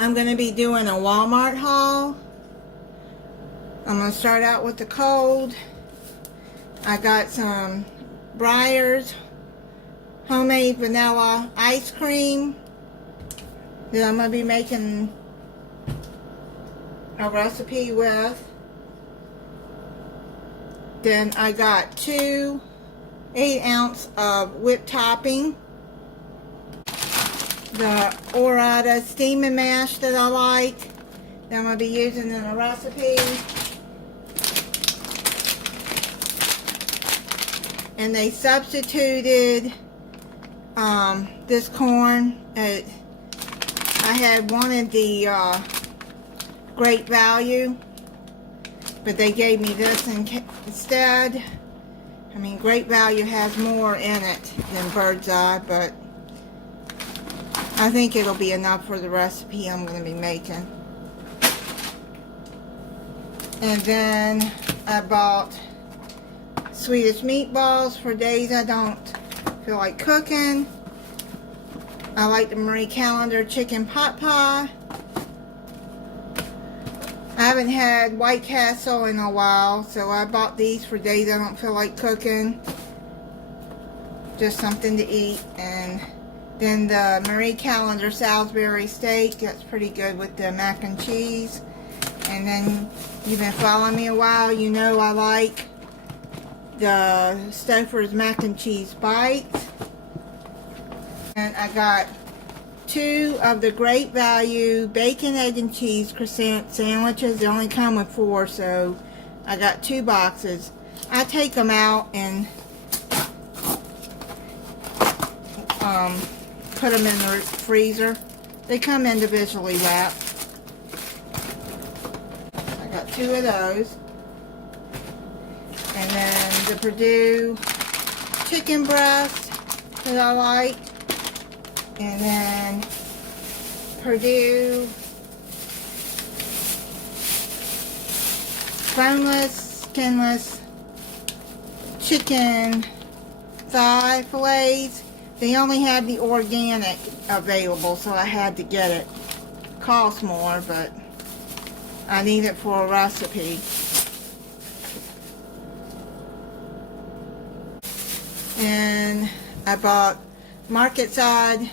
I'm going to be doing a Walmart haul. I'm going to start out with the cold. I got some Breyers homemade vanilla ice cream that I'm going to be making a recipe with. Then I got 2 8-ounce of whipped topping. The Orata steam and mash that I like, that I'm going to be using in a recipe. And they substituted this corn. I had wanted the Great Value, but they gave me this instead. I mean, Great Value has more in it than Bird's Eye, but I think it'll be enough for the recipe I'm going to be making. And then I bought Swedish Meatballs for days I don't feel like cooking. I like the Marie Callender chicken pot pie. I haven't had White Castle in a while, so I bought these for days I don't feel like cooking. Just something to eat. And then the Marie Callender Salisbury steak, that's pretty good with the mac and cheese. And then you've been following me a while, you know I like the Stouffer's mac and cheese bites. And I got 2 of the Great Value bacon, egg, and cheese croissant sandwiches. They only come with 4, so I got 2 boxes. I take them out and put them in the freezer. They come individually wrapped. I got 2 of those. And then the Purdue chicken breast that I like. And then Purdue boneless, skinless chicken thigh fillets. They only had the organic available, so I had to get it. Costs more, but I need it for a recipe. And I bought market side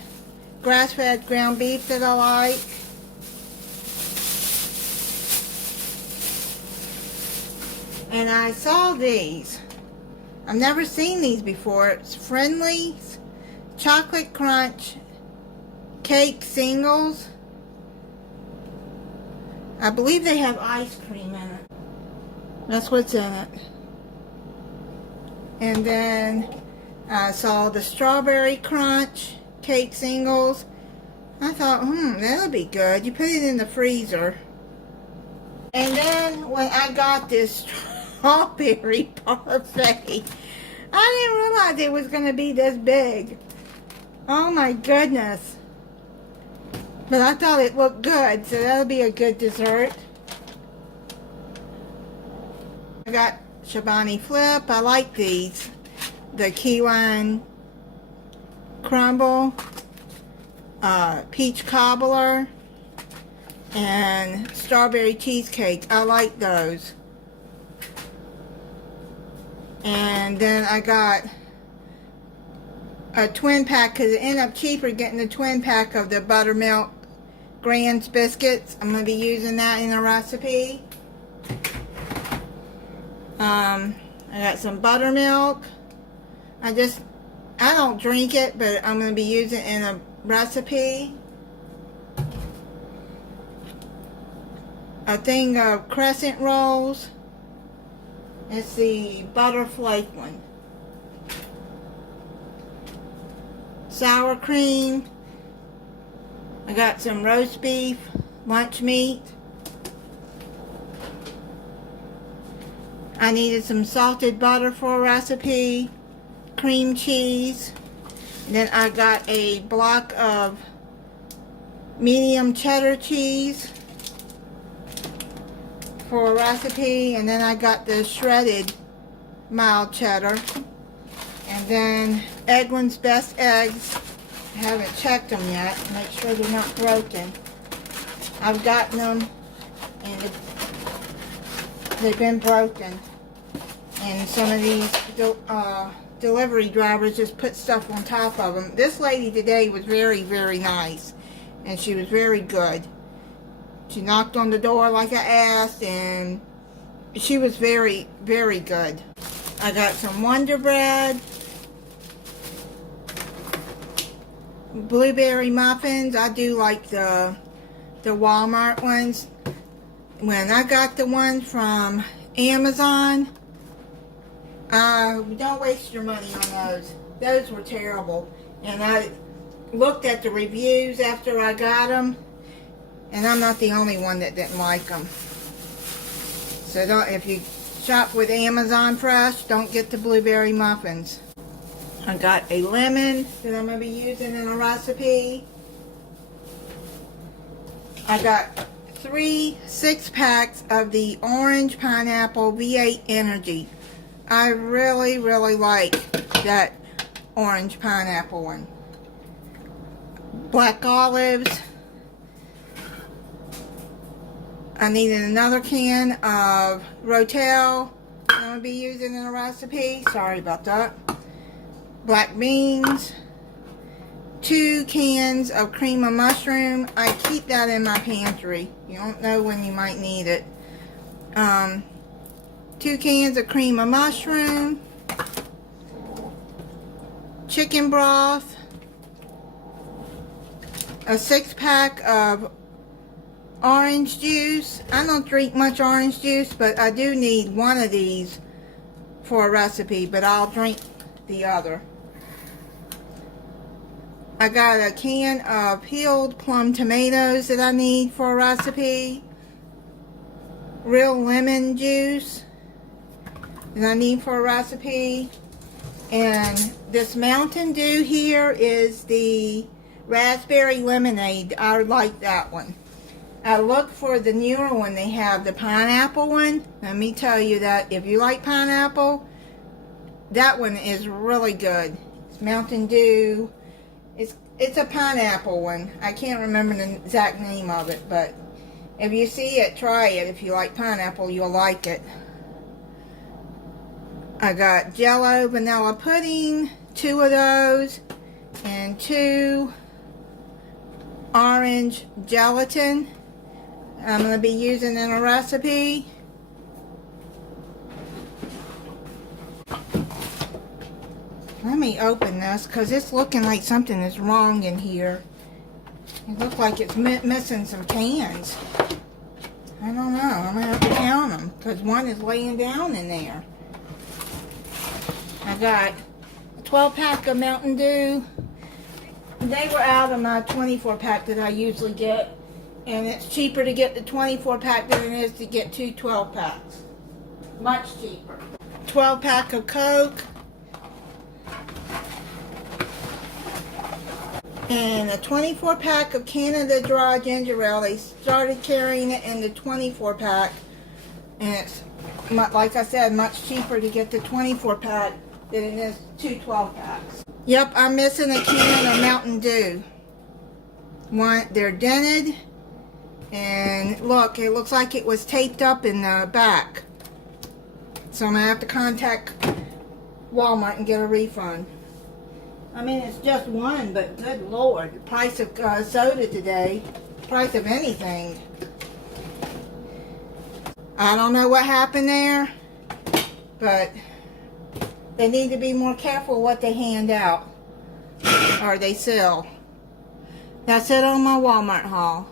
grass-fed ground beef that I like. And I saw these. I've never seen these before. It's Friendly's Chocolate Crunch Cake Singles. I believe they have ice cream in it. That's what's in it. And then I saw the Strawberry Crunch Cake Singles. I thought, that'll be good. You put it in the freezer. And then when I got this strawberry parfait, I didn't realize it was going to be this big. Oh my goodness. But I thought it looked good, so that'll be a good dessert. I got Shabani Flip. I like these. The key lime crumble, peach cobbler, and strawberry cheesecake. I like those. And then I got a twin pack, because it ended up cheaper getting the twin pack of the Buttermilk Grand's Biscuits. I'm going to be using that in a recipe. I got some buttermilk. I don't drink it, but I'm going to be using it in a recipe. A thing of crescent rolls. It's the butter flake one. Sour cream. I got some roast beef, lunch meat. I needed some salted butter for a recipe. Cream cheese. And then I got a block of medium cheddar cheese for a recipe. And then I got the shredded mild cheddar. And then Eggland's Best Eggs. I haven't checked them yet. Make sure they're not broken. I've gotten them and they've been broken. And some of these delivery drivers just put stuff on top of them. This lady today was very, very nice. And she was very good. She knocked on the door like I asked, and she was very, very good. I got some Wonder Bread, blueberry muffins. I do like the Walmart ones. When I got the ones from Amazon, don't waste your money on those. Those were terrible. And I looked at the reviews after I got them, and I'm not the only one that didn't like them. So don't, if you shop with Amazon Fresh, don't get the blueberry muffins. I got a lemon that I'm going to be using in a recipe. I got 3 6-packs of the orange pineapple V8 Energy. I really, really like that orange pineapple one. Black olives. I needed another can of Rotel I'm going to be using in a recipe. Sorry about that. Black beans. 2 cans of cream of mushroom. I keep that in my pantry. You don't know when you might need it. 2 cans of cream of mushroom. Chicken broth. A 6-pack of orange juice. I don't drink much orange juice, but I do need one of these for a recipe, but I'll drink the other. I got a can of peeled plum tomatoes that I need for a recipe. Real lemon juice that I need for a recipe. And this Mountain Dew here is the raspberry lemonade. I like that one. I looked for the newer one. They have the pineapple one. Let me tell you that if you like pineapple, that one is really good. It's Mountain Dew. It's a pineapple one. I can't remember the exact name of it, but if you see it, try it. If you like pineapple, you'll like it. I got Jello vanilla pudding, 2 of those, and 2 orange gelatin I'm going to be using in a recipe. Let me open this because it's looking like something is wrong in here. It looks like it's missing some cans. I don't know. I'm going to have to count them because one is laying down in there. I got a 12-pack of Mountain Dew. They were out of my 24-pack that I usually get. And it's cheaper to get the 24-pack than it is to get 2 12-packs. Much cheaper. 12-pack of Coke. And a 24-pack of Canada Dry Ginger Ale. They started carrying it in the 24-pack. And it's, like I said, much cheaper to get the 24-pack than it is 2 12-packs. Yep, I'm missing a can of Mountain Dew. They're dented. And look, it looks like it was taped up in the back. So I'm going to have to contact Walmart and get a refund. I mean, it's just one, but good Lord. The price of soda today, price of anything. I don't know what happened there, but they need to be more careful what they hand out or they sell. That's it on my Walmart haul.